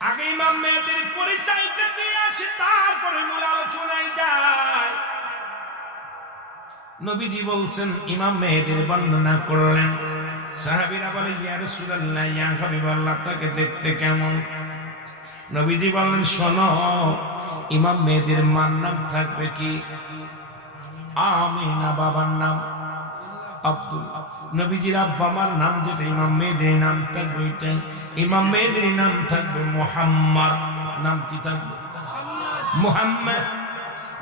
আগে ইমাম মেয়েদের পরিচয়টা দিয়ে আসে, তারপরে মূল আলোচনায় যায়। নবীজি বলছেন, ইমাম মেহেদের বর্ণনা করলেন। সাহাবীরা বলে, ইয়া রাসূলুল্লাহ, ইয়া হাবিবাল্লাহ, তাকে দেখতে কেমন? নবীজি বলেন শোনো, ইমাম মেহেদের মার নাম থাকবে কি? আমিনা বাবার নাম। আব্দুল। নবীজির আব্বা নাম যেটা, ইমাম মেহেদের নাম থাকবে ওইটাই। ইমাম মেহেদের নাম থাকবে মোহাম্মদ। নাম কি থাকবে? মোহাম্মদ।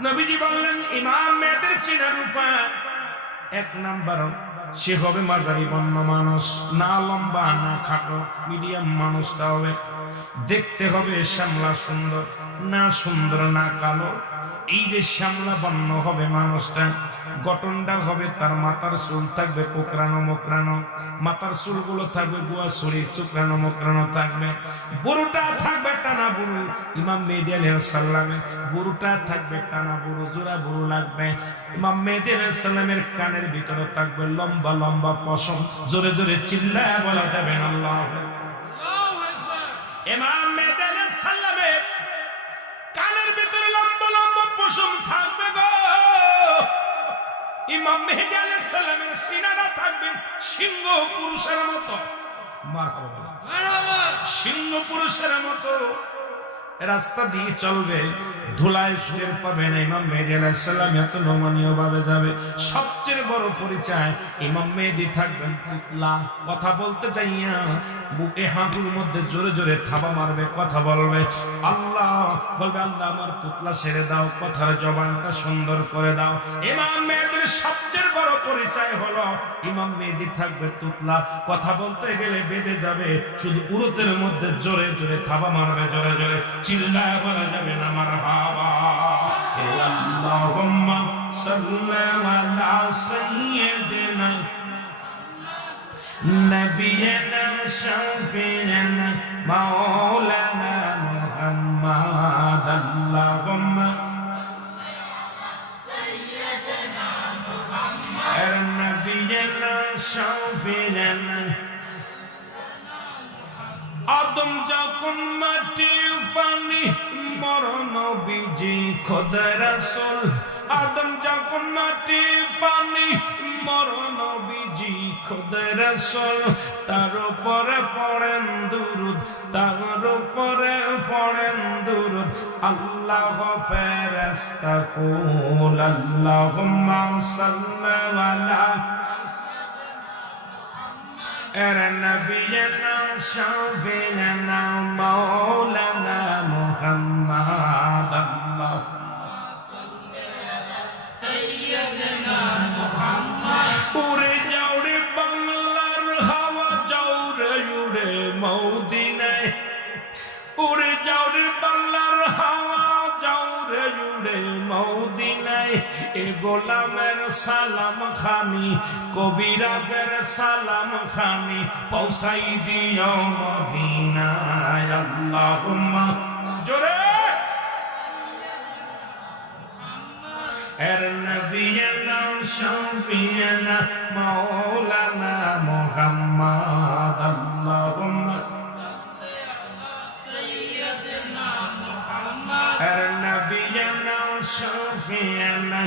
নবীজি বললেন, ইমাম মেয়েদের চেনার উপায় এক নাম্বার, সে হবে মাঝারি বন্য মানুষ, না লম্বা, না খাটো, মিডিয়াম মানুষটা হবে দেখতে হবে শ্যামলা সুন্দর, না সুন্দর, না কালো। এই যে শ্যামলা বন্য হবে মানুষটা গঠনটা হবে তার মাথার চুল থাকবে কোকরানো মোকরানো মাথার চুলগুলো থাকবে গুয়া ছড়ি চুকরানো মোকরানো থাকবে। বুড়োটা থাকবে টানা বুড়ো, ইমাম মেহেদি আলাইহিসসালামের বুড়োটা থাকবে টানা বুড়ো, জোড়া বুড়ো লাগবে। ইমাম মেহেদি আলাইহিসসালামের কানের ভিতরে থাকবে লম্বা লম্বা পশম, জোরে জোরে চিল্লায় বলা যাবে আল্লাহ ইমাম মেহেদি আলাইহিসসালামের কানের ভিতরে লম্বা পশম থাকবে গো। ইমাম মেহেদি আলাইহিস সালামের সিনারা থাকবে সিংহ পুরুষের মতো। সিংহ পুরুষের মতো। রাস্তা দিয়ে চলবে ধুলায় সুযোগ পাবে না। ইমাম মেহেদি আলাইহিস সালাম এত নমনীয় ভাবে যাবে। সবচেয়ে বড় পরিচয়। ইমাম মেহেদি থাকবেন পুতলা। কথা বলতে চাইয়া বুকে হাঁটুর মধ্যে জোরে জোরে থাবা মারবে, কথা বলবে। আল্লাহ বলবে, আল্লাহ, আমার পুতলা ছেড়ে দাও, কথার জবানটা সুন্দর করে দাও। ইমাম মেহেদির সবচেয়ে বড় পরিচয় হলো, ইমাম মেহেদি থাকবে তুতলা কথা বলতে গেলে বেঁধে যাবে, শুধু উরতের মধ্যে জোরে জোরে থাবা মারবে, জোরে জোরে। চিল্লায় বলা যাবে না আমার বাবা আল্লাহুম্মা সাল্লি আলা সাইয়্যিদিনা نبينا شفيعنا مولانا محمد اللهم نبينا شفيعنا আদম যখন মাটি ফানি মরণ বিজি খোদা রাসূল আদম যখন মাটি পানি, মরণ বিজি খোদা রাসূল। তার উপরে পড়েন দুরুদ, তার উপরে পড়েন দুরুদ। আল্লাহ ফেরেশতা কুল, আল্লাহুম্মা সাল্লি আলা এর নবীনা শাফিনা মাওলানা মুহাম্মদ আল্লাহ। উড়ে যাও রে বাংলার হাওয়া যাও রে উড়ে মৌদিনায়। উড়ে যাও রে বাংলার হাওয়া যাও রে উড়ে মৌদিনায়। এ গোলামের সালাম খানি, কবিরাজের সালাম খানি, পৌঁছাই দিও মদিনায়। জোরে! এর নবিয়ানা শাফিয়ানা মাওলানা মুহাম্মদ আল্লাহুম্মা। এর নবিয়ানা শাফিয়ানা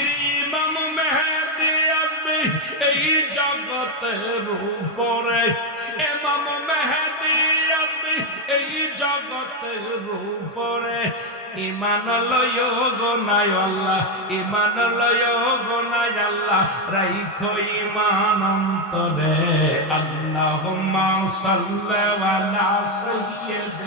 ইমাম মেহেদি আসবে এই জগতের উপরে। এই জগতের উপরে। ইমান লয় গোনায় আল্লাহ, ইমান লয় গোনায় আল্লাহ। রাইখো ইমান অন্তরে, আল্লাহুম্মা সাল্লি আলা সাইয়্যিদিনা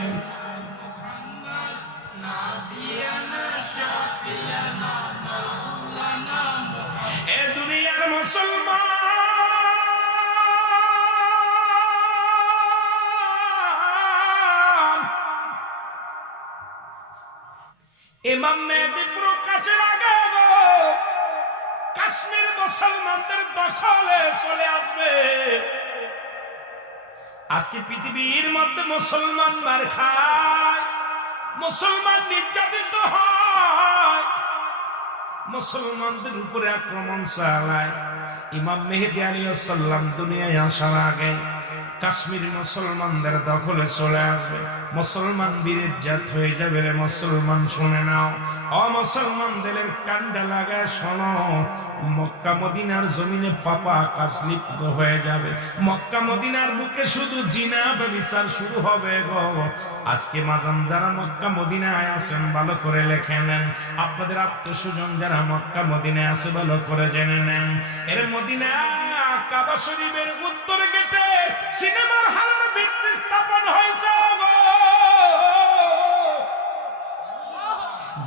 ইমাম মেহেদি প্রকাশের আগে কাশ্মীর মুসলমানদের দখলে চলে আসবে। আজকে পৃথিবীর মধ্যে মুসলমান মার খায়, মুসলমান নির্যাতিত হয়, মুসলমানদের উপরে আক্রমণ চালায়। ইমাম মেহেদি আলী সাল্লাম দুনিয়ায় আসার আগে কাশ্মীর মুসলমানদের দখলে চলে আসবে। মুসলমান বীরের জাত হয়ে যাবে রে মুসলমান, শুনে নাও। অ মুসলমানদের কান্ডা লাগায় শোনো। মক্কা, মদিনার জমিনে পাপা আকাশ লিপ্ত হয়ে যাবে। মক্কা, মদিনার বুকে শুধু জিনা ব্যবচার শুরু হবে গো। আজকে মাজান যারা মক্কা, মদিনায় আছেন, ভালো করে লেখে নেন। আপনাদের আত্মস্বজন যারা মক্কা, মদিনায় আছে, ভালো করে জেনে নেন। এর মদিনা কাবা শরীফের উত্তর গেটে সিনেমার হালের ভিত্তি স্থাপন হয়েছে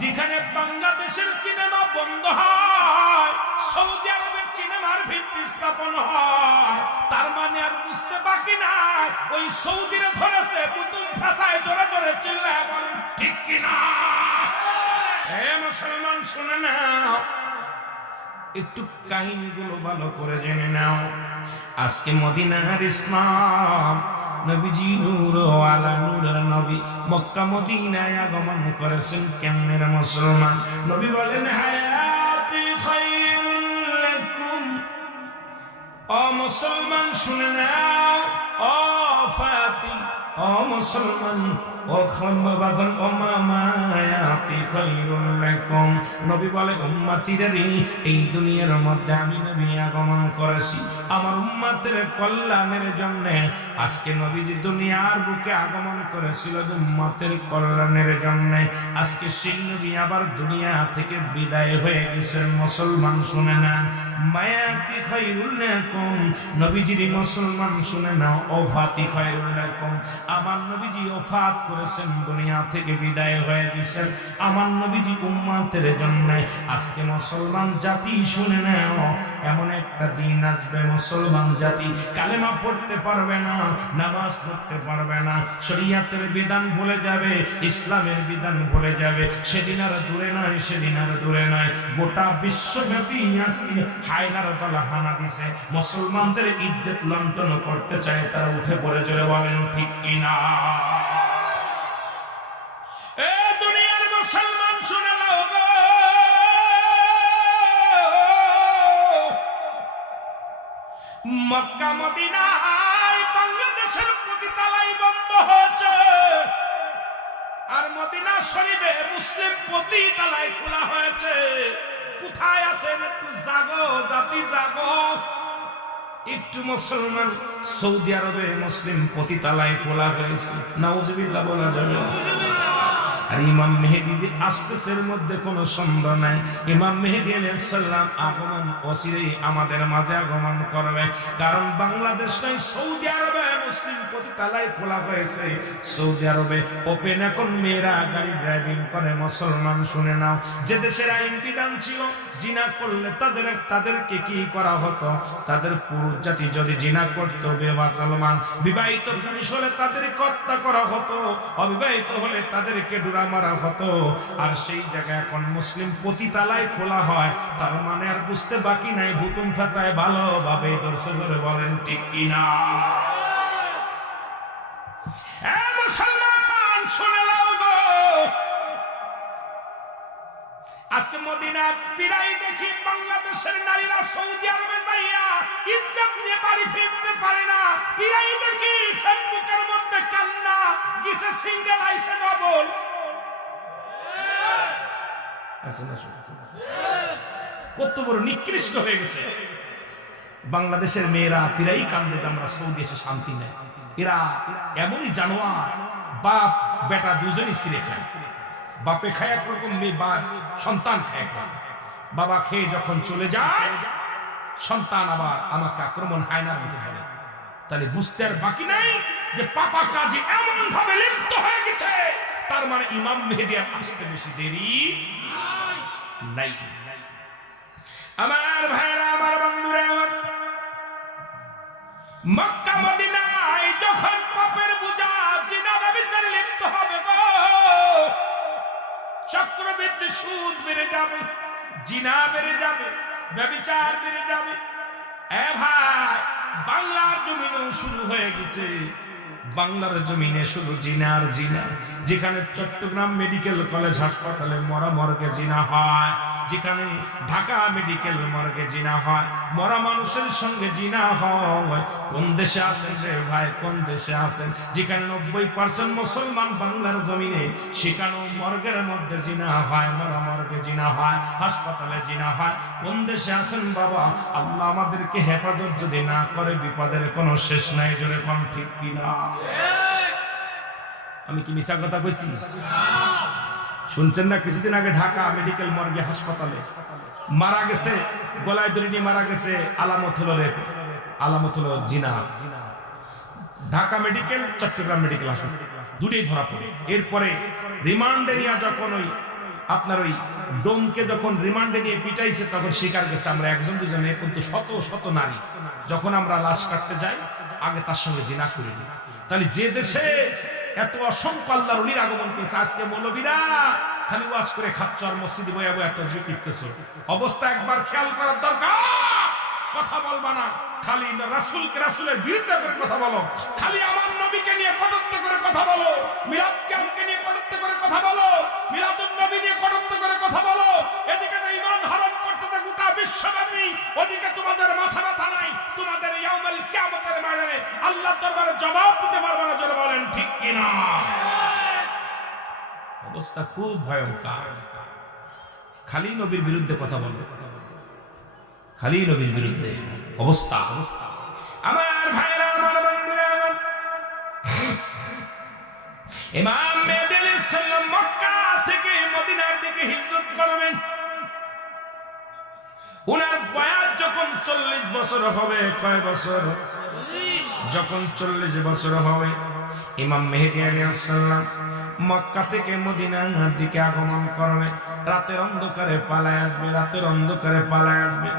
যেখানে বাংলাদেশের সিনেমা বন্ধ হয়, সৌদি আরবের সিনেমার ভিত্তি স্থাপন হয়। তার মানে আর বুঝতে বাকি নাই, ওই সৌদির ধরেছে পুতুম ফাঁসায় জোরে জোরে চিল্লায় বলেন, ঠিক কিনা? হে মুসলমান, শুনে নাও। একটু কাহিনীগুলো ভালো করে জেনে নাও। আজকে মদিনার ইসলাম, নবীজি নূর আলা নূরের নবী মক্কা মদিনায় আগমন করেছেন কেমনের মুসলমান? নবী বলেন, হায়াতি খায়রুল লাকুম। ও মুসলমান, শুনে নাও। ও ফাতি ও মুসলমান ও খম্বাদন ও মামায়াতি খায়রুল লাকুম। নবী বলে এই দুনিয়ার মধ্যে আমি নবী আগমন করেছি। আমার আজকে নবীজি দুনিয়ার বুকে আগমন করেছিল উম্মতের কল্যাণের জন্য। আজকে সেই নবী আবার দুনিয়া থেকে বিদায় হয়ে গেছেন মুসলমান শুনে না মায়াতি খায়রুল লাকুম। নবীজির মুসলমান শুনে নাও ওফাতি খায়রুল লাকুম। আমার নবীজি ওফাত করেছেন, দুনিয়া থেকে বিদায় হয়ে গেছেন। আমার নবীজি উম্মতের জন্য আজকে মুসলমান জাতি শুনে নাও, এমন একটা দিন আসবে, মুসলমান জাতি কালেমা পড়তে পারবে না, নামাজ পড়তে পারবে না। শরিয়াতের বিধান ভুলে যাবে, ইসলামের বিধান ভুলে যাবে। সেদিন আর দূরে নয়, সেদিন আর দূরে নয়। গোটা বিশ্বব্যাপী আজকে হায়নার তলা হানা দিছে। মুসলমানদের ইজ্জত লন্টন করতে চায়, তারা উঠে পড়ে চলে বলেন, ঠিক কিনা? মক্কা মদিনায় বাংলাদেশের প্রতি তালাই বন্ধ হয়েছে। আর মদিনা শরীফে মুসলিম প্রতি তালাই খোলা হয়েছে। কোথায় আছেন একটু জাগো, জাতি জাগো। একটু মুসলমান সৌদি আরবে মুসলিম পতিতালায় খোলা হয়েছে। নাউজুবিল্লাহ বলা যাবে। আর ইমাম মেহেদি যে আসতেছের মধ্যে কোনো সন্দেহ নাই। ইমাম মেহেদি আলাইহিসসালাম আগমন অচিরেই আমাদের মাঝে আগমন করবে। কারণ বাংলাদেশ নয়, সৌদি আরবে মুসলিম পতিতালায় খোলা হয়েছে। সৌদি আরবে ওপেন, এখন মেয়েরা গাড়ি ড্রাইভিং করে, মুসলমান, শুনে নাও। যে দেশের আইন বিধান ছিল জিনা করলে তাদের, তাদেরকে কি করা হতো? তাদের পুরুষ জাতি যদি জিনা করত বেবা চলমান বিবাহিত পুরুষ হলে তাদেরকে হত্যা করা হতো, অবিবাহিত হলে তাদেরকে ডুরা মারা হতো। আর সেই জায়গায় এখন মুসলিম পতিতালায় খোলা হয়। তার মানে আর বুঝতে বাকি নাই, ভুতুম ফাঁসায় ভালোভাবে দর্শক বলেন, ঠিক কিনা? আজকে মদিনা পিরাই দেখি বাংলাদেশের নারীরা সৌদি আরবে যাইয়া ইজ্জত নিয়ে বাড়ি ফিরতে পারে না। পিরাই দেখি ফেসবুকের মধ্যে কান্না সিঙ্গেল আইসে ডবল। কত বড় নিকৃষ্ট হয়ে গেছে। বাংলাদেশের মেয়েরা পিরাই কান্দে আমরা সৌদি এসে শান্তি নেয় এরা এমনই জানোয়ার বাপ, বেটা দুজনই ছিঁড়ে খায়। বাপে খায় একরকম, মেয়ে, বা, সন্তান খায় একরকম। বাবা খেয়ে যখন চলে যায়, সন্তান আবার আমাকে আক্রমণ হায়নার মতো ধরে তাহলে বুঝতে আর বাকি নাই যে পাপা কাজে এমন ভাবে লিপ্ত হয়ে গেছে, তার মানে ইমাম মেহেদি আর আসতে বেশি দেরি নাই। আমার ভাইরা আমার বন্ধুরা, আমার মক্কা মদিনায় চক্রবৃদ্ধি সুদ বেড়ে যাবে, জিনা বেড়ে যাবে, ব্যবচার বেড়ে যাবে। এ ভাই, বাংলার জমিনেও শুরু হয়ে গেছে। বাংলার জমিনে শুধু জিনার জিনা। যেখানে চট্টগ্রাম মেডিকেল কলেজ হাসপাতালে মরা মরকে জিনা হয় যেখানে ঢাকা মেডিকেল মর্গে জিনা হয় মরা মানুষের সঙ্গে জিনা হয়। কোন দেশে আছেন রে ভাই? কোন দেশে আছেন? যেখানে নব্বই পার্সেন্ট মুসলমান বাংলার জমিনে সেখানেও মর্গের মধ্যে জিনা হয় মরা মর্গে জিনা হয় হাসপাতালে জিনা হয়। কোন দেশে আছেন বাবা? আল্লাহ আমাদেরকে হেফাজত যদি না করে বিপদের কোনো শেষ নাই জোরে কোন ঠিক কিনা? আমি কি মিশা কথা কইছি? শুনছেন না? কিছুদিন আগে ঢাকা মেডিকেল মর্গে হাসপাতালে মারা গেছে, গলায় দড়ি মারা গেছে আলামত হলো রেপ আলামত হলো জিনা। ঢাকা মেডিকেল, চট্টগ্রাম মেডিকেল হাসপাতাল দুটোই ধরা পড়ে। এরপরে রিমান্ডে নিয়ে যখন ওই আপনার ওই ডোমকে যখন রিমান্ডে নিয়ে পিটাইছে, তখন স্বীকার গেছে। আমরা একজন দুজনে কিন্তু শত শত নারী। যখন আমরা লাশ কাটতে যাই, আগে তার সঙ্গে জিনা করে দিই তাহলে যে দেশে এত অসংখ্য আল্লাহর অলির আগমন করেছে। আজকে মৌলবীরা খালি ওয়াজ করে খাচ্ছ আর মসজিদে বয়া বয়া তসবি টিপতেছো অবস্থা একবার খেয়াল করার দরকার। কথা বলবা না। খালি রাসুলকে রাসুলের বিরুদ্ধে করে কথা বলো। খালি আমার নবীকে নিয়ে কটত্ব করে কথা বলো। মিলাদ ক্যাম্পকে নিয়ে কটত্ব করে কথা বলো। মিলাদুন নবী নিয়ে কটত্ব করে কথা বলো। এদিকে তো ইমান হরণ করতে গোটা বিশ্বব্যাপী, ওদিকে তোমাদের মাথা ব্যথা নাই। তোমাদের ইয়াউমাল কিয়ামতের ময়দানে আল্লাহর দরবারে জবাব দিতে পারবে না। অবস্থা খুব ভয়ঙ্কর। খালি নবীর বিরুদ্ধে কথা বলো খালি নবীর বিরুদ্ধে অবস্থা। আমার ভাইরা আমার বন্ধুরা, আমার ইমাম মেহেদী আলাইহিস সালাম মক্কা থেকে মদিনার দিকে হিজরত করবেন। উনার বয়স যখন চল্লিশ বছর হবে, কয় বছর? যখন চল্লিশ বছর হবে, ইমাম মেহেদি আলিয়াল্লাম মক্কা থেকে মদিনার দিকে আগমন করবে। রাতের অন্ধকারে পালায় আসবে, রাতের অন্ধকারে পালায় আসবে।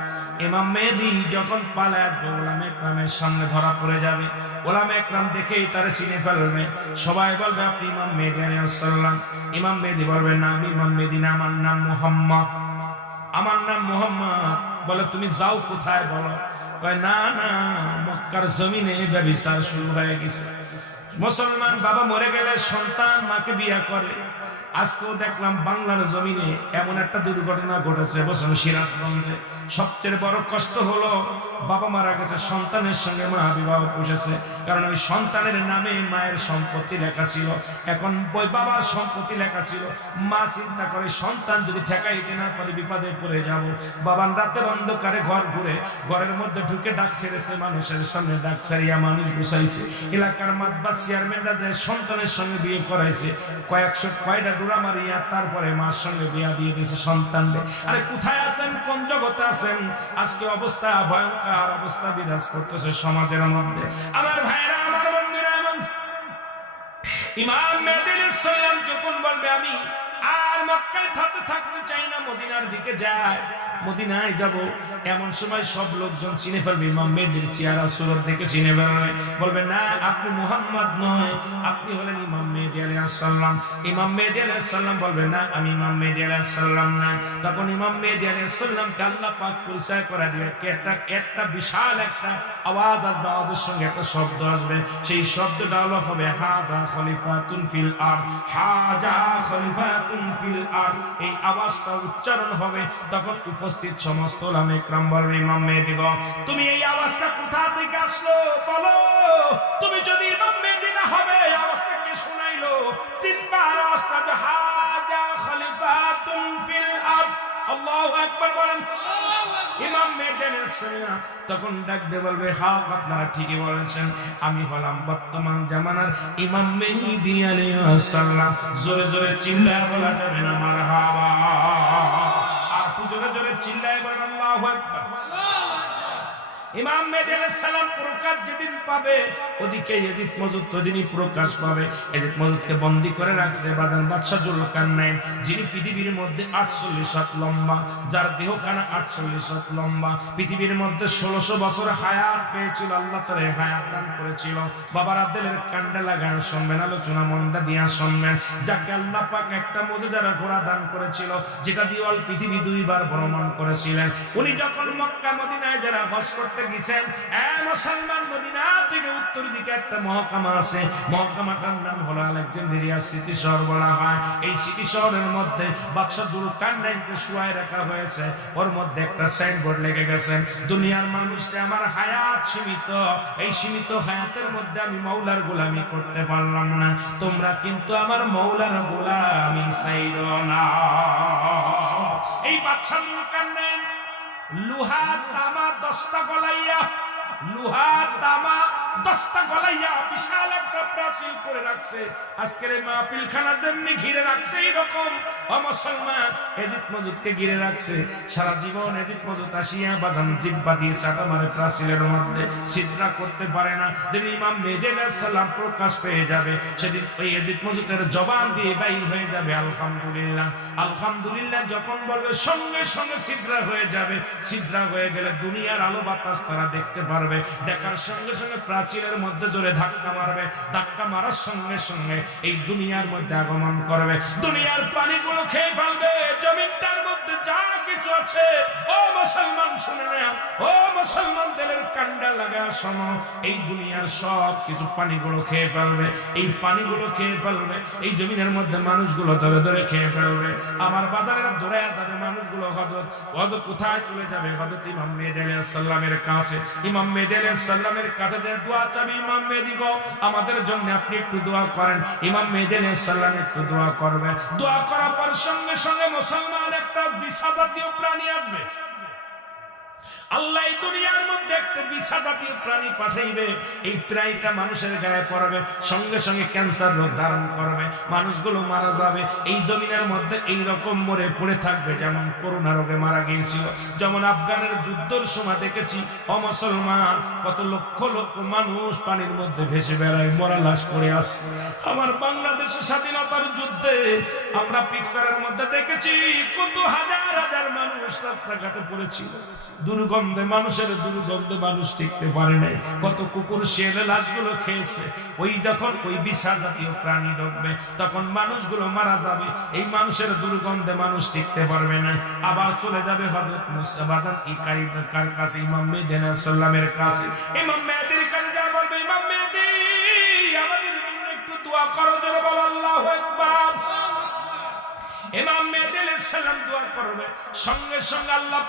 এমাম মেহেদি যখন পালায় আসবে, ওলাম একরামের সামনে ধরা পড়ে যাবে। ওলাম একরাম দেখেই তারা চিনে ফেলবে। সবাই বলবে, আপনি ইমাম মেহেদি আলিয়াল্লাম ইমাম মেহেদি বলবে, না, আমি ইমাম মেহেদি না, আমার নাম মোহাম্মদ। আমার নাম মোহাম্মদ? বলে, তুমি যাও কোথায় বলো? কয়, না না, মক্কার জমিনে ব্যবচার শুরু হয়ে গেছে। মুসলমান বাবা মরে গেলে সন্তান মাকে বিয়া করে। আজকেও দেখলাম বাংলার জমিনে এমন একটা দুর্ঘটনা ঘটেছে বসন সিরাজগঞ্জে। সবচেয়ে বড় কষ্ট হলো বাবা মারা গেছে, সন্তানের সঙ্গে মা বিবাহ পুষেছে। কারণ ওই সন্তানের নামে মায়ের সম্পত্তি লেখা ছিল। এখন ওই বাবার সম্পত্তি লেখা ছিল। মা চিন্তা করে, সন্তান যদি ঠেকাইতে না পারে, বিপদে পড়ে যাব। বাবার রাতের অন্ধকারে ঘর ঘুরে, ঘরের মধ্যে ঢুকে ডাক ছেড়েছে মানুষের সামনে, ডাক ছাড়িয়া মানুষ গুছাইছে। এলাকার মাতবা চেয়ারম্যানরা যে সন্তানের সঙ্গে বিয়ে করাইছে, কয়েকশো কয়টা ডুরা মারিয়া তারপরে মার সঙ্গে বিয়া দিয়ে দিয়েছে সন্তানরে। আরে কোথায় আছেন কোন জগতে আছেন, আজকে অবস্থা ভয়ঙ্কর অবস্থা বিরাজ করতেছে সমাজের মধ্যে। আমার ভাইরা আমার বন্ধুরা এমন ইমাম মেদিন সাল্লাম যখন বলবে, আমি আর মক্কায় থাকতে থাকতে চাই না, মদিনার দিকে যায়। মদিনায় যাব, এমন সময় সব লোকজন চিনে ফেলবে, ইমাম মেদির চেহারা সুরত দেখে চিনে ফেলবে। বলবে, না, আপনি মুহাম্মদ নয়, আপনি হলেন ইমাম মেহেদি আলাইহিস সালাম। ইমাম মেহেদি আলাইহিস সালাম বলবে, না, আমি ইমাম মেহেদি আলাইহিস সালাম না। তখন ইমাম মেহেদি আলাইহিস সালামকে আল্লাহ পাক পরিচয় করা দিবে, একটা একটা বিশাল একটা আওয়াজ আসবে আওয়াজের সঙ্গে একটা শব্দ আসবে। সেই শব্দটা হলো হবে হাজা খলিফাতুন ফিল আর হাজা খলিফাতুন ফিল আর এই আওয়াজটা উচ্চারণ হবে, তখন উপস্থিত সমস্ত ওলামা ইকরাম বলবে ইমাম তুমি এই আওয়াজটা কোথা থেকে আসলো? বলো। তুমি যদি ইমাম মেহেদি না হবে এই আওয়াজটা কে শোনাইলো? তিনবার আওয়াজটা হাজা খলিফাতুন ফিল আর আল্লাহু আকবার বলেন। ইমাম মেদেনের সঙ্গে তখন ডাকতে বলবে হা আপনারা ঠিকই বলেছেন। আমি হলাম বর্তমান জামানার ইমাম মেহদি আলাইহিস সালাম। জোরে জোরে চিল্লায় বলা যাবে না মারহাবা। চিল্লায় বলেন আল্লাহু আকবার। ইমাম মেহেদী সালাম প্রকাশ যেদিন পাবে, ওদিকে ইয়াজিদ মজুদ দিনই প্রকাশ পাবে। ইয়াজিদ মজুদকে বন্দী করে রাখছে বাদান বাদশা জুলকারনাইন যিনি পৃথিবীর মধ্যে 48 হাত লম্বা, যার দেহখানা 48 হাত লম্বা। পৃথিবীর মধ্যে 1600 বছর হায়াত পেয়েছিল, আল্লাহ এই হায়াত দান করেছিল। বাবার আব্দুলের কান্ডে লাগায় শুনবেন, আলোচনা মন্দা দিয়া শুনবেন। যাকে আল্লাহ পাক একটা মুজিজারা ঘোড়া দান করেছিল, যেটা দিয়ে পৃথিবী দুইবার ভ্রমণ করেছিলেন। উনি যখন মক্কা, মদিনায় যারা হজ করতে দেখতে গেছেন মুসলমান মদিনা থেকে উত্তর দিকে একটা মহকামা আছে। মহকামাটার নাম হলো আলেকজান্ড্রিয়া স্মৃতি শহর বলা হয়। এই স্মৃতি শহরের মধ্যে বাদশা জুলকারনাইনকে শুয়ায় রাখা হয়েছে। ওর মধ্যে একটা সাইনবোর্ড লেগে গেছেন দুনিয়ার মানুষকে আমার হায়াত সীমিত। এই সীমিত হায়াতের মধ্যে আমি মৌলার গোলামি করতে পারলাম না। তোমরা কিন্তু আমার মৌলার গোলামি চাইল না। এই বাদশা জুলকারনাইন লুহা তামা দস্তা গলাইয়া, লুহা তামা দস্তা গলাইয়া বিশাল একটা প্রাচীর করে রাখছে। আজকের এই মাহফিল খানা যেমনি ঘিরে রাখছে, এইরকম অমুসলমান এজিদ মজুদকে ঘিরে রাখছে। সারা জীবন এজিদ মজুদ করতে পারে না। যেদিন ইমাম প্রকাশ পেয়ে যাবে, সেদিন ওই এজিদ মজুদের জবান দিয়ে বাইর হয়ে যাবে, আলহামদুলিল্লাহ। আলহামদুলিল্লাহ যখন বলবে, সঙ্গে সঙ্গে সিদ্ধা হয়ে যাবে। সিদ্ধা হয়ে গেলে দুনিয়ার আলো বাতাস তারা দেখতে পারবে। দেখার সঙ্গে সঙ্গে প্রাচীরের মধ্যে জোরে ধাক্কা মারবে। ধাক্কা মারার সঙ্গে সঙ্গে এই দুনিয়ার মধ্যে আগমন করবে। দুনিয়ার পানিগুলো খেয়ে ফেলবে জমিদার কিছু আছে? ও মুসলমান, শুনে না ও মুসলমান, তেলের কান্ডা লাগা শোনো। এই দুনিয়ার সব কিছু পানিগুলো খেয়ে ফেলবে। এই পানিগুলো খেয়ে ফেলবে। এই জমিনের মধ্যে মানুষগুলো ধরে ধরে খেয়ে ফেলবে। আমার বাজারেরা ধরে যাবে মানুষগুলো হজরত হজরত কোথায় চলে যাবে? হজরত ইমাম মেহেদি আলাইহিস সালামের কাছে। ইমাম মেহেদি আলাইহিস সালামের কাছে যে দোয়া চাবি, ইমাম মেহেদি গো, আমাদের জন্য আপনি একটু দোয়া করেন। ইমাম মেহেদি আলাইহিস সালাম একটু দোয়া করবে। দোয়া করার পর সঙ্গে সঙ্গে মুসলমান একটা বিষাদাতীয় প্রাণী আসবে। আল্লাহ দুনিয়ার মধ্যে একটা বিষা জাতীয় প্রাণী পাঠাইবে। এই প্রাণীটা মানুষের গায়ে পড়বে, সঙ্গে সঙ্গে ক্যান্সার রোগ ধারণ করবে, মানুষগুলো মারা যাবে। এই জমিনের মধ্যে এই রকম মরে পড়ে থাকবে যেমন করোনা রোগে মারা গিয়েছিল। যেমন আফগানের যুদ্ধের সময় দেখেছি অমুসলমান কত লক্ষ লক্ষ মানুষ পানির মধ্যে ভেসে বেড়ায়, মরা লাশ পড়ে আসে আমার বাংলাদেশের স্বাধীনতার যুদ্ধে আমরা পিকচারের মধ্যে দেখেছি, কত হাজার হাজার মানুষ রাস্তাঘাটে পড়েছিল। দুর্গন্ধে মানুষের দুর্গন্ধে মানুষ টিকতে পারে নাই। কত কুকুর শেলে লাশগুলো খেয়েছে। ওই যখন ওই বিশা জাতীয় প্রাণী ঢুকবে তখন মানুষগুলো মারা যাবে। এই মানুষের দুর্গন্ধে মানুষ টিকতে পারবে না। আবার চলে যাবে হজরত মুসাবাদান ইকাইদার কাছে, ইমাম মেদিন সাল্লামের কাছে। ইমাম মেহেদির কাছে যা বলবে, ইমাম মেহেদি, আমাদের জন্য একটু দোয়া করো যেন বলো, আল্লাহু আকবার। ইমাম আলাইহিস সালাম দোয়া করবে। সঙ্গে সঙ্গে আল্লাহ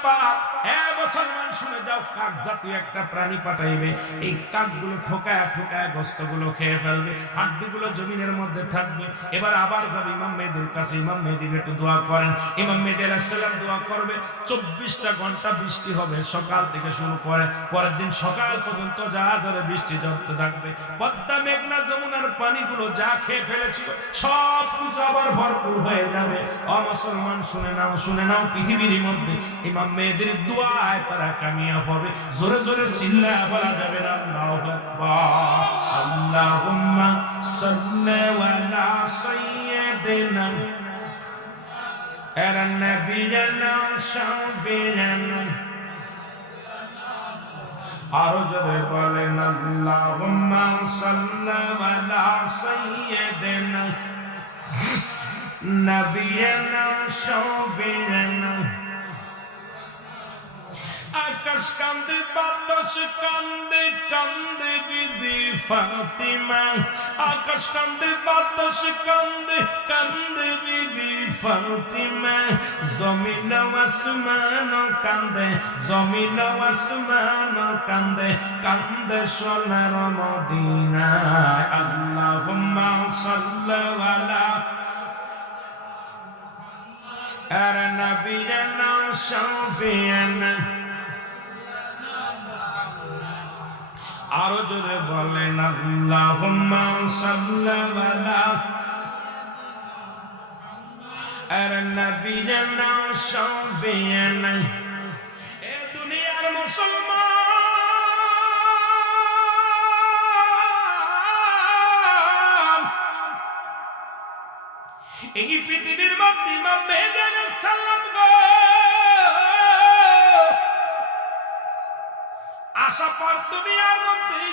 মুসলমান শুনে যাও, কাক জাতীয় একটা প্রাণী পাঠাইবে। এই কাকগুলো ঠোকায় ঠোকায় গোস্তগুলো খেয়ে ফেলবে, হাড্ডিগুলো জমিনের মধ্যে থাকবে। এবার আবার যাবে ইমাম মেহেদির কাছে, ইমাম মেহেদির একটু দোয়া করেন। ইমাম মেহেদি সালাম দোয়া করবে, চব্বিশটা ঘণ্টা বৃষ্টি হবে, সকাল থেকে শুরু করে পরের দিন সকাল পর্যন্ত যা ধরে বৃষ্টি ঝরতে থাকবে। পদ্মা, মেঘনা, যমুনার পানিগুলো যা খেয়ে ফেলেছিল, সব কিছু আবার ভরপুর হয়ে যাবে। অমুসলমান শুনে নাও শুনে নাও, পৃথিবীর মধ্যে ইমাম মেয়েদের দোয়ায় তারা কামিয়াব হবে। জোরে জোরে চিল্লা বলা যাবে না আল্লাহুম্মা সাল্লি ওয়ালা সাইয়্যিদিনা। এর নবিয়ানা শাফিয়ানা আরও জোরে বলেন, আল্লাহুম্মা সাল্লি ওয়ালা সাইয়্যিদিনা। নবিয়ানা শাফিয়ানা আকাশ কান্দে, বাতাস কান্দে কান্দে বিবি ফাতিমা। আকাশ কান্দে, বাতাস কান্দে কান্দে বিবি ফাতিমা। জমিন সোনার মদিনা আল্লাহুম্মা সাল্লি আলা আর নবিয়ানা শাফিয়ানা আরও জোরে বলেন আর নবিয়ানা শাফিয়ানা এ দুনিয়ার মুসলমান এই পৃথিবীর মধ্যে ইমাম মেহেদি সালাম গো। আশা পর দুনিয়ার মধ্যে,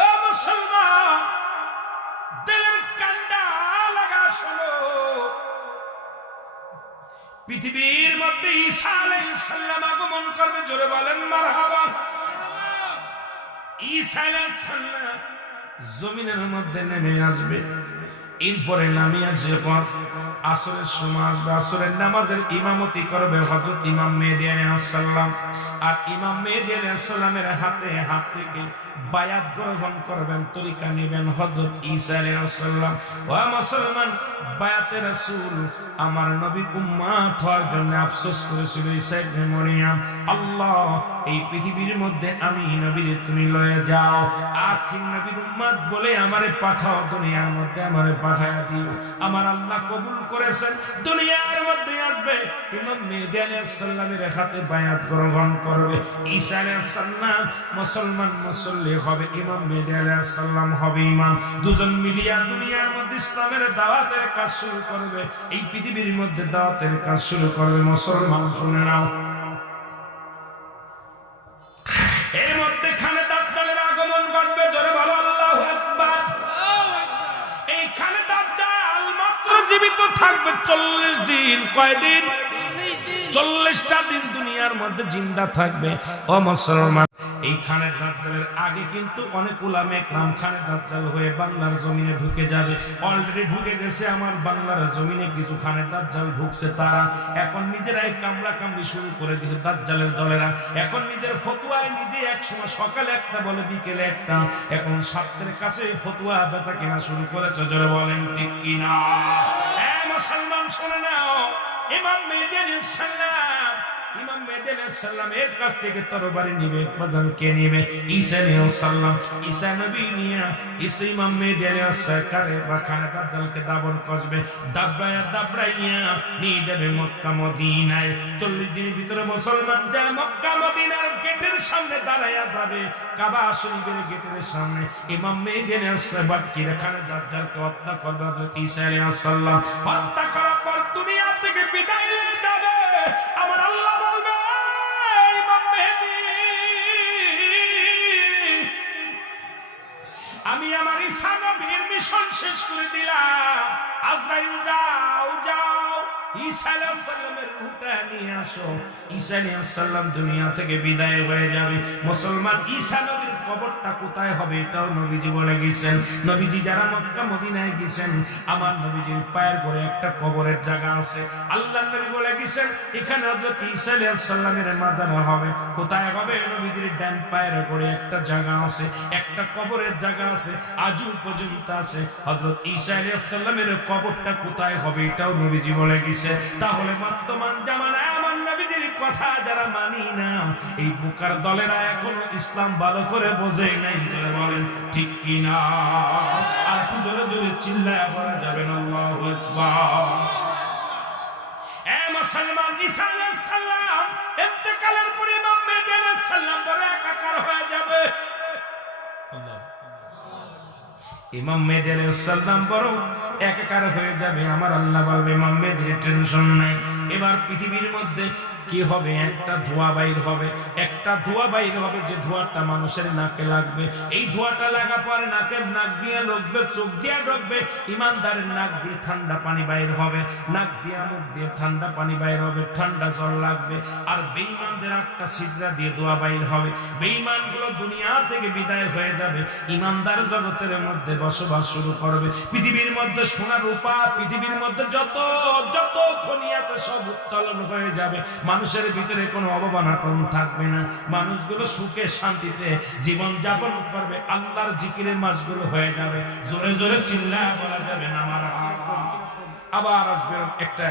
ও মুসলমান, দিলের কান্ডা লাগা শোনো। পৃথিবীর মধ্যে ঈসা আলাইহিস সালাম আগমন করবে, জোরে বলেন মারহাবা। ঈসা আলাইহিস জমিনের মধ্যে নেমে আসবে। এরপরে নামিয়ে আসবে পর আসরের সময় আসবে আসরের নামাজের ইমামতি করবে হজরত ইমাম মেদিয়ানে আসাল্লাম আর ইমাম হাতে, হাত বায়াত গ্রহণ করবেন, তরিকা নেবেন ঈসা আলাইহিস ও মুসলমান, বায়াতের আমার নবীর উম্মত হওয়ার জন্য আফসোস করেছিল আল্লাহ, এই পৃথিবীর মধ্যে আমি নবীরে তুমি লয়ে যাও। আখির নবীর উম্মত বলে আমারে পাঠাও, দুনিয়ার মধ্যে আমারে পাঠায়া দিও। আমার আল্লাহ কবুল করেছেন, দুনিয়ার মধ্যে আসবে। ইমাম মেহেদী আলাইহিস সালামের হাতে বায়াত গ্রহণ করবে। ঈসা আলাইহিস মুসলমান মুসল্লি হবে, ইমাম মেহেদী আলাইহিস সালাম হবে ইমাম। দুজন মিলিয়া দুনিয়ার মধ্যে ইসলামের দাওয়াতের কাজ শুরু করবে। এই পৃথিবীর মধ্যে দাওয়াতের কাজ শুরু করবে, মুসলমান শুনে নাও। জীবিত থাকবে চল্লিশ দিন। কয়দিন? চল্লিশটা দিন দুনিয়ার মধ্যে জিন্দা থাকবে। ও মুসলমান, এই খানের দাজ্জালের আগে কিন্তু অনেক উলামে একরাম খানের দাজ্জাল হয়ে বাংলার জমিনে ঢুকে যাবে। অলরেডি ঢুকে গেছে আমার বাংলার জমিনে, কিছু খানের দাজ্জাল ঢুকছে তারা। এখন নিজেরাই কামড়া কামড়ি শুরু করে দিয়েছে দাজ্জালের দলেরা। এখন নিজের ফতুয়ায় নিজে এক সময় সকালে একটা বলে, বিকেলে একটা। এখন সাতদের কাছে ফতুয়া বেচা কেনা শুরু করেছে, জোরে বলেন ঠিক কিনা? মুসলমান, শুনে নাও। ইমাম মেহেদী আলাইহিস সালাম, ইমাম মেহেদী আলাইহিস সালাম এর কাছ থেকে তরবারি নিবে বাদান কে নিবে? ঈসা আলাইহিস সালাম, ঈসা নবী নিয়া ঈসা ইমাম মেহেদী আলাইহিস সরকারে বাখানে দাদলকে দাবর কসবে দাবড়ায়া দাবড়াইয়া নিয়ে যাবে মক্কা মদিনায়। চল্লিশ দিনের ভিতরে মুসলমান যায় মক্কা মদিনার গেটের সামনে দাঁড়াইয়া যাবে, কাবা শরীফের গেটের সামনে, ইমাম মেহেদী আলাইহিস সালাম কি এখানে দাজ্জালকে হত্যা করবে ঈসা আলাইহিস সালাম, হত্যা করার আসো। ঈসা আলাইহিস সালাম দুনিয়া থেকে বিদায় হয়ে যাবে। মুসলমান ঈসা নবীর কবরটা কোথায় হবে এটাও নবীজি বলে গেছেন। নবীজি যারা মক্কা, মদিনায় গেছেন, আমার নবীজির পায়ের করে একটা কবরের জায়গা আছে। আল্লাহ নবী বলে গেছেন, এখানে হযরত ঈসা আলাইহিস সালামের মাজার হবে। কোথায় হবে? নবীজির ডান পায়ের করে একটা জায়গা আছে, একটা কবরের জায়গা আছে, আজও পর্যন্ত আছে। হযরত ঈসা আলাইহিস সালামের কবরটা কোথায় হবে এটাও নবীজি বলে গেছে তাহলে বর্তমান জামানায় কথা যারা মানি না, এই বুকার দলেরা এখনও ইসলাম ভালো করে বোঝে নাই বলেন, ঠিক কি না আর জোরে জোরে চিল্লায় বলা যাবে না একাকার হয়ে যাবে। একাকার হয়ে যাবে, আমার আল্লাহ টেনশন নাই। এবার পৃথিবীর মধ্যে কি হবে? একটা ধোঁয়া বাইর হবে। একটা ধোঁয়া বাইর হবে যে ধোঁয়াটা মানুষের নাকে লাগবে। এই ধোঁয়াটা লাগা পরে নাকে নাক দিয়ে ঢুকবে চোখ দিয়ে ঢুকবে। ইমানদারের নাক দিয়ে ঠান্ডা পানি বাইর হবে। নাক দিয়ে মুখ দিয়ে ঠান্ডা পানি বাইর হবে। ঠান্ডা জল লাগবে। আর বেঈমানদের একটা সিদরা দিয়ে দোয়া বাইর হবে। বেঈমানগুলো দুনিয়া থেকে বিদায় হয়ে যাবে। ইমানদার জগতের মধ্যে বসবাস শুরু করবে। পৃথিবীর মধ্যে সোনা রূপা, পৃথিবীর মধ্যে যত যত খনি আছে সব উত্তোলন হয়ে যাবে। মানুষের ভিতরে কোনো অবমানটন থাকবে না। মানুষগুলো সুখে, শান্তিতে জীবন যাপন করবে। আল্লাহর জিকিরে মাসগুলো হয়ে যাবে। জোরে জোরে চিল্লা বলা যাবে না আমার আবার আসবে একটা,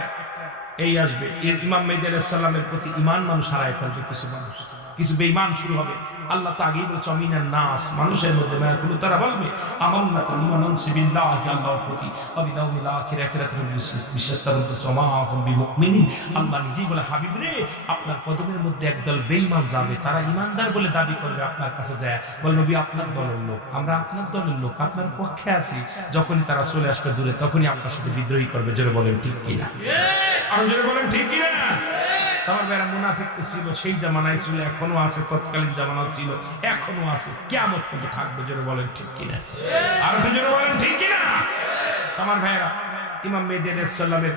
এই আসবে। ইমাম মেহেদী সাল্লামের প্রতি ইমান মানুষ হারায় ফেলবে কিছু মানুষ। কিছু বেঈমান শুরু হবে। আল্লাহ তো আগেই বলেছে অমিনার নাস মানুষের মধ্যে মায়াগুলো তারা বলবে আমার না তো ইমান সিবিল্লাহ আল্লাহর প্রতি অবিদাউ মিলা আখির আখিরাতের বিশ্বাস বিশ্বাস তার মধ্যে জমা হম বিমুমিনিন আল্লাহ নিজেই বলে, হাবিব রে, আপনার কদমের মধ্যে একদল বেঈমান যাবে, তারা ইমানদার বলে দাবি করবে আপনার কাছে যায়। বলে, নবী, আপনার দলের লোক, আমরা আপনার দলের লোক, আপনার পক্ষে আছি। যখনই তারা চলে আসবে দূরে, তখনই আপনার সাথে বিদ্রোহী করবে। জোরে বলেন ঠিক কিনা? আরও জোরে বলেন ঠিক কিনা? তোমার বেড়া মুনাফিক তো ছিল, সেই জামানায় ছিল, এখনও আছে, তৎকালীন জামানা ছিল, এখনও আছে কেমন পর্যন্ত থাকবে জোরে বলেন ঠিক কিনা? আর জোরে বলেন ঠিক কিনা? তোমার ভাইয়েরা ইমাম মেদিন সাল্লামের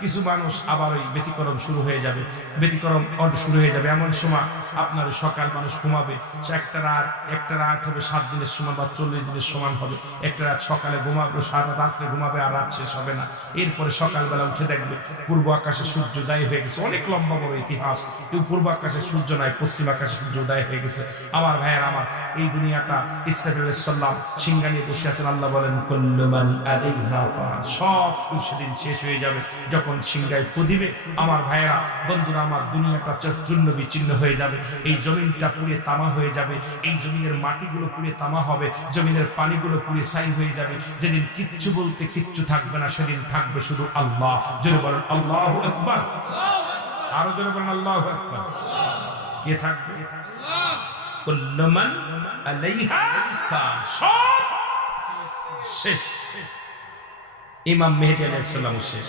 কিছু মানুষ আবার ওই ব্যতিক্রম শুরু হয়ে যাবে, ব্যতিক্রম শুরু হয়ে যাবে, এমন সময় আপনার সকাল মানুষ ঘুমাবে। একটা রাত একটা রাত হবে সাত দিনের সমান বা চল্লিশ দিনের সমান হবে। একটা রাত সকালে ঘুমাবে, সারা রাত্রে ঘুমাবে আর রাত শেষ হবে না। এরপরে সকালবেলা উঠে দেখবে পূর্ব আকাশে সূর্য উদয় হয়ে গেছে। অনেক লম্বা বড় ইতিহাস। কেউ পূর্ব আকাশে সূর্য নাই, পশ্চিম আকাশে সূর্য উদয় হয়ে গেছে। আমার ভাইয়ের আমার, এই দুনিয়াটা সাল্লাম সিংহা নিয়ে বসে আছেন। আল্লাহ বলেন কুল্লুমান সব সেদিন শেষ হয়ে যাবে যখন সিংহায় ফু দিবে। আমার ভাইয়েরা, বন্ধুরা, আমার দুনিয়াটা চূর্ণ বিচ্ছিন্ন হয়ে যাবে। এই জমিনটা পুড়ে তামা হয়ে যাবে, এই জমিনের মাটিগুলো পুড়ে তামা হবে, জমিনের পানিগুলো পুড়ে সাই হয়ে যাবে। যেদিন কিচ্ছু বলতে কিচ্ছু থাকবে না, সেদিন থাকবে শুধু আল্লাহ। জোরে বলেন, আল্লাহ একবার আরও জোরে বলেন, আল্লাহ একবার কে থাকবে? শেষ। ইমাম মেহেদি আলাইহিস সালাম শেষ।